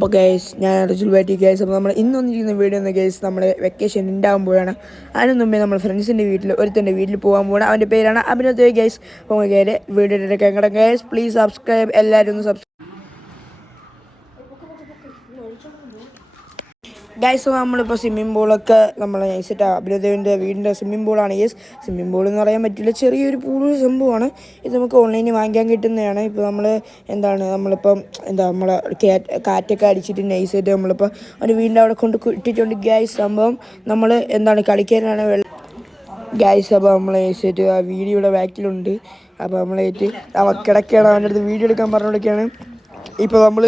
അപ്പോൾ ഗൈസ് ഞാൻ റിജുൽ ബാറ്റി ഗൈസ്. അപ്പോൾ നമ്മൾ ഇന്ന് വന്നിരിക്കുന്ന വീഡിയോ എന്ന് ഗൈസ് നമ്മുടെ വെക്കേഷൻ ഉണ്ടാകുമ്പോഴാണ്. അതിന് മുമ്പേ നമ്മൾ ഫ്രണ്ട്സിൻ്റെ വീട്ടിൽ ഒരുത്തൻ്റെ വീട്ടിൽ പോകാൻ പോകണം. അവൻ്റെ പേരാണ് അഭിനവ് ഗൈസ്. അപ്പോൾ കയറി വീഡിയോ കേൾക്കണം ഗൈസ്. പ്ലീസ് സബ്സ്ക്രൈബ്, എല്ലാവരും ഒന്ന് സബ്സ്ക്രൈബ് ഗൈസ്. നമ്മളിപ്പോൾ സ്വിമ്മിംഗ് പൂളൊക്കെ നമ്മൾ നൈസിട്ട് അഭിനവദേവിൻ്റെ വീടിൻ്റെ സ്വിമ്മിംഗ് പൂളാണ് ഗൈസ്. സ്വിമ്മിംഗ് പൂൾ എന്ന് പറയാൻ പറ്റില്ല, ചെറിയൊരു പൂൾ സംഭവമാണ്. ഇത് നമുക്ക് ഓൺലൈനിൽ വാങ്ങിക്കാൻ കിട്ടുന്നതാണ്. ഇപ്പോൾ നമ്മളിപ്പം നമ്മൾ കാറ്റൊക്കെ അടിച്ചിട്ട് നൈസായിട്ട് നമ്മളിപ്പോൾ ഒരു വീടിൻ്റെ അവിടെ കൊണ്ട് ഇട്ടിട്ടുണ്ട് ഗൈസ്. സംഭവം നമ്മൾ കളിക്കാനാണ് ഗൈസ്. അപ്പോൾ നമ്മൾ നൈസായിട്ട് ആ വീഡിയോ ഇവിടെ ബാക്കിലുണ്ട്. അപ്പോൾ നമ്മളായിട്ട് കിടക്കുകയാണ്, അവൻ്റെ അടുത്ത് വീഡിയോ എടുക്കാൻ പറഞ്ഞുകൊടുക്കുകയാണ്. ഇപ്പോൾ നമ്മൾ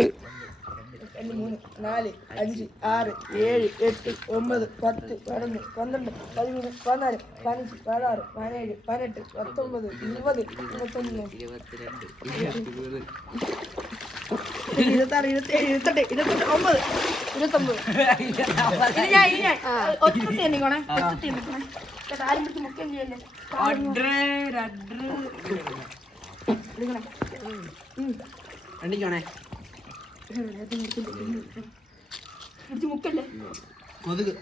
3, 4, 5, 6, 7, 8, 9, 10, 11, 12, 13, 14, 15, 16, 17, 18, 19, 20, 21, 22, 23, 24, 25, 26, 27, 28, 29, 30. മുക്കല്ലേ കൊതുക്.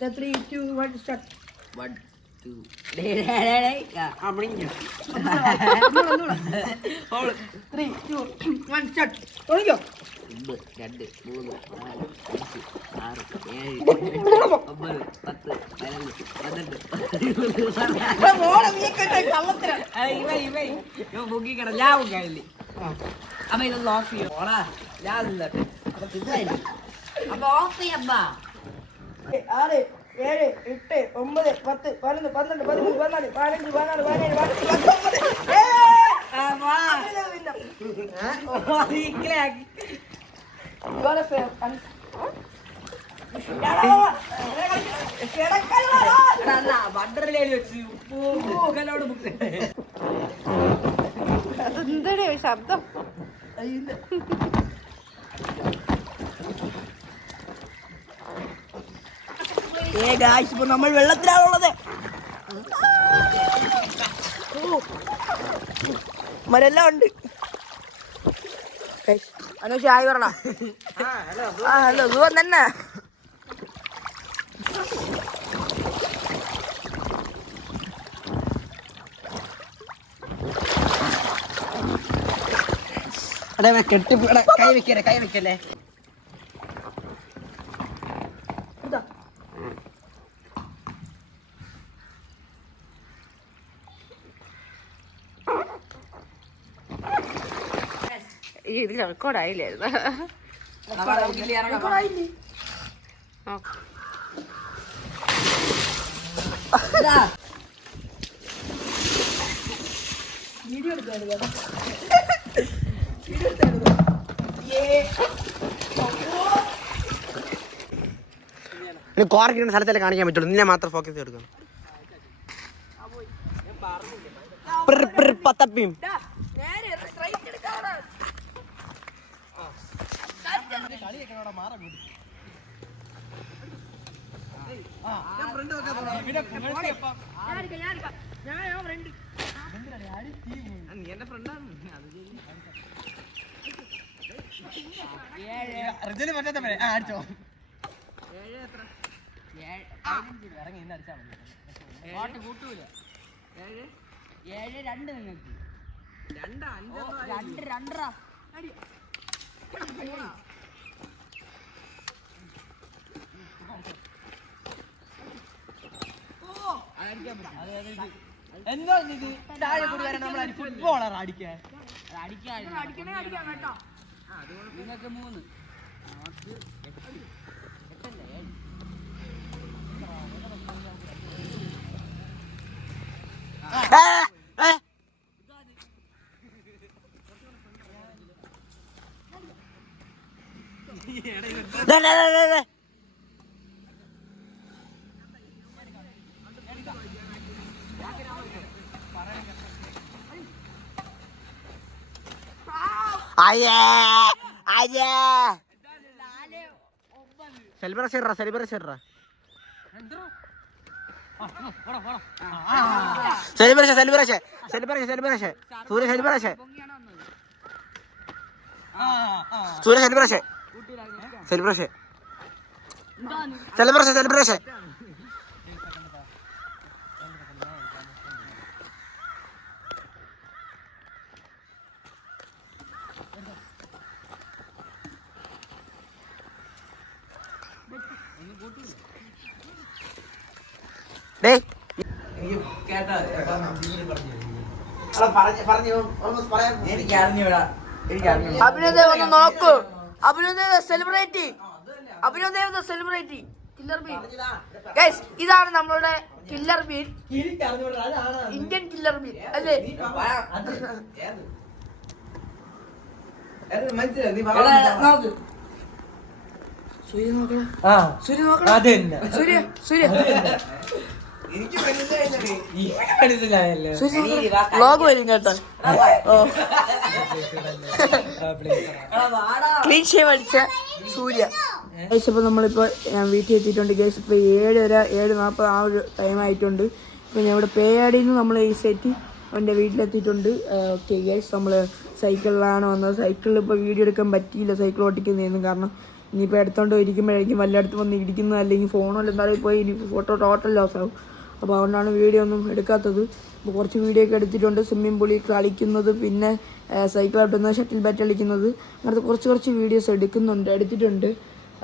3, 2, 1 സ്റ്റാർട്ട്. 1, 2 3, 2, 1 സ്റ്റാർട്ട്. തുടങ്ങിയോ? 1, 2, 3, 4, 5, 6, 7, 8, 9, 10, അപ്പൊ ഇതൊന്ന് ഓഫ് ചെയ്യോ? ഞാൻ അപ്പൊ ഓഫ് ചെയ്യപ്പാ. 6, 7, 8, 9, 10, 11, 12, 13, 14, 15, 16, 17, 18, അതെന്തേ ശബ്ദം? ഇപ്പൊ നമ്മൾ വെള്ളത്തിലാണുള്ളത്. മരെല്ലാം ഉണ്ട്. അനുഷ ആയി പറഞ്ഞ ഹലോ സുഖം തന്നെ. കെട്ടി കൈ വെക്കല്ലേ. ഇത് റെക്കോർഡായില്ലായിരുന്നു. വീഡിയോ എടുക്കാൻ കോർക്കുന്ന സ്ഥലത്തല്ലേ കാണിക്കാൻ പറ്റുള്ളൂ. നിന്നെ മാത്രം ഫോക്കസ് എടുക്കണം. പത്തപ്പിയും എന്റെ ഫ്രണ്ടാണ്. അടിച്ചോ 7 ഇന്ന് അടിച്ചാൽ മതി. കൂട്ടൂല 7, 2 നിങ്ങൾക്ക് 2, 5, 2 എന്തോ താഴെ കൂടി വരാൻ നമ്മൾ ഫുട്ബോളർ അടിക്കാൻ കേട്ടോ. നിങ്ങൾക്ക് 3 celebration Surya celebration celebration celebration celebration. അഭിനന്ദ ഒന്ന് നോക്കൂ. അഭിനന്ദ സെലിബ്രേറ്റ്. അഭിനന്ദ സെലിബ്രേറ്റ്. കില്ലർ ബീൻ ഗൈസ്, ഇതാണ് നമ്മളുടെ killer bean. Indian killer bean അല്ലേ? സൂര്യ നോക്കണം, സൂര്യ നോക്കണം, സൂര്യ സൂര്യ വ്ലോഗ് വരും കേട്ടോ. ക്ലീൻ ഷേവ് അടിച്ച സൂര്യ. ഗൈസ് ഇപ്പൊ നമ്മളിപ്പോ ഞാൻ വീട്ടിൽ എത്തിയിട്ടുണ്ട് ഗൈസ്. ഇപ്പൊ 7:40 ആ ഒരു ടൈം ആയിട്ടുണ്ട്. ഇപ്പൊ ഞാൻ ഇവിടെ പേയാടിയിൽ നിന്ന് നമ്മൾ ഈ സെറ്റ് അവൻ്റെ വീട്ടിലെത്തിയിട്ടുണ്ട്. ഓക്കെ ഗൈസ്, നമ്മൾ സൈക്കിളിലാണ് വന്നത്. സൈക്കിളിൽ ഇപ്പോൾ വീഡിയോ എടുക്കാൻ പറ്റിയില്ല സൈക്കിൾ ഓട്ടിക്കുന്നതെന്ന്. കാരണം ഇനിയിപ്പോൾ എടുത്തോണ്ട് ഇരിക്കുമ്പോഴായിരിക്കും വല്ലയിടത്ത് വന്ന് ഇടിക്കുന്നത്, അല്ലെങ്കിൽ ഫോണിൽ എന്തായാലും പോയി ഇനി ഫോട്ടോ ടോട്ടൽ ലോസ് ആവും. അപ്പോൾ അതുകൊണ്ടാണ് വീഡിയോ ഒന്നും എടുക്കാത്തത്. അപ്പോൾ കുറച്ച് വീഡിയോ ഒക്കെ എടുത്തിട്ടുണ്ട്. സ്വിമ്മിംഗ് പൂളിൽ കളിക്കുന്നത്, പിന്നെ സൈക്കിൾ ഓട്ടുന്നത്, ഷട്ടിൽ ബാറ്റ് കളിക്കുന്നത്, അങ്ങനത്തെ കുറച്ച് വീഡിയോസ് എടുത്തിട്ടുണ്ട്.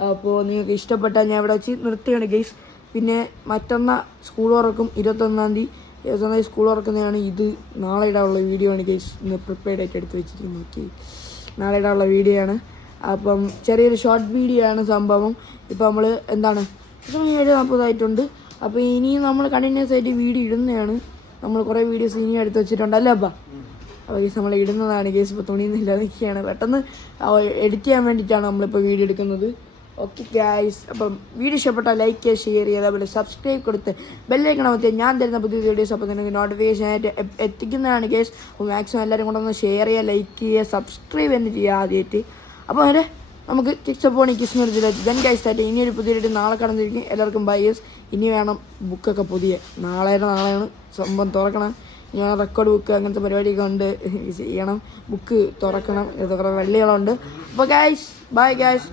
അപ്പോൾ നിങ്ങൾക്ക് ഇഷ്ടപ്പെട്ടാൽ ഞാൻ ഇവിടെ വെച്ച് നിർത്തുകയാണ് ഗൈസ്. പിന്നെ മറ്റന്നാൾ സ്കൂൾ തുറക്കും, 21-ാം തീയതി സ്കൂൾ തുറക്കുന്നതാണ്. ഇത് നാളെ ഇടാനുള്ള വീഡിയോ ആണ് ഗൈസ്. ഇന്ന് പ്രിപ്പയർഡ് ആയിട്ട് എടുത്ത് വെച്ചിരിക്കുന്നത്. ഓക്കെ, നാളെ ഇടാനുള്ള വീഡിയോ ആണ്. അപ്പം ചെറിയൊരു ഷോർട്ട് വീഡിയോ ആണ് സംഭവം. ഇപ്പോൾ നമ്മൾ എന്താണ് 7:40 ആയിട്ടുണ്ട്. അപ്പോൾ ഇനിയും നമ്മൾ കണ്ടിന്യൂസ് ആയിട്ട് വീഡിയോ ഇടുന്നതാണ്. നമ്മൾ കുറേ വീഡിയോസ് ഇനിയും എടുത്ത് വെച്ചിട്ടുണ്ട് അല്ലേ അപ്പാ? അപ്പോൾ ഗൈസ് നമ്മൾ ഇടുന്നതാണ് ഗൈസ്. ഇപ്പോൾ തുണിയൊന്നുമില്ല നിൽക്കുകയാണ്, പെട്ടെന്ന് എഡിറ്റ് ചെയ്യാൻ വേണ്ടിയിട്ടാണ് നമ്മളിപ്പോൾ വീഡിയോ എടുക്കുന്നത്. ഓക്കെ ഗൈസ്, അപ്പം വീഡിയോ ഇഷ്ടപ്പെട്ടാൽ ലൈക്ക് ചെയ്യുക, ഷെയർ ചെയ്യുക, അതേപോലെ സബ്സ്ക്രൈബ് കൊടുത്ത് ബെല്ലൈക്കൺ അമർത്തി ഞാൻ തരുന്ന പുതിയ വീഡിയോസ് അപ്പോൾ നിങ്ങൾക്ക് നോട്ടിഫിക്കേഷൻ ആയിട്ട് എത്തിക്കുന്നതാണ് ഗൈസ്. അപ്പോൾ മാക്സിമം എല്ലാവരും കൂടെ ഒന്ന് ഷെയർ ചെയ്യുക, ലൈക്ക് ചെയ്യുക, സബ്സ്ക്രൈബ് തന്നെ ചെയ്യുക ആദ്യമായിട്ട്. അപ്പോൾ അങ്ങനെ നമുക്ക് കിക്സപ്പോണി കിസ്മറിച്ചിലെത്തി ദെൻ ഗൈസ് ആയിട്ട് ഇനിയൊരു പുതിയ വീഡിയോ നാളെ കടന്നിരിക്കും. എല്ലാവർക്കും ബൈ ഗൈസ്. ഇനി വേണം ബുക്കൊക്കെ പുതിയ നാളെയാണ് സംഭവം തുറക്കണം. ഇനി വേണം റെക്കോർഡ് ബുക്ക് അങ്ങനത്തെ പരിപാടിയൊക്കെ ഉണ്ട്, ചെയ്യണം. ബുക്ക് തുറക്കണം, കുറേ വെള്ളികളുണ്ട്. അപ്പോൾ ഗൈസ് ബൈ ഗൈസ്.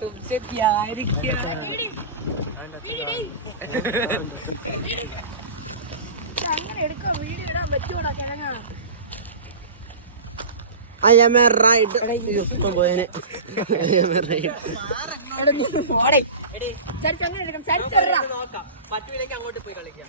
तुमसे प्यार किया അങ്ങനെ എടുക്കാം. വീഡിയോ ഇടാൻ പറ്റൂടാ കിഴങ്ങാണ്. I am a ride. പറ്റൂലെങ്കിൽ അങ്ങോട്ട് പോയി കളിക്കാം.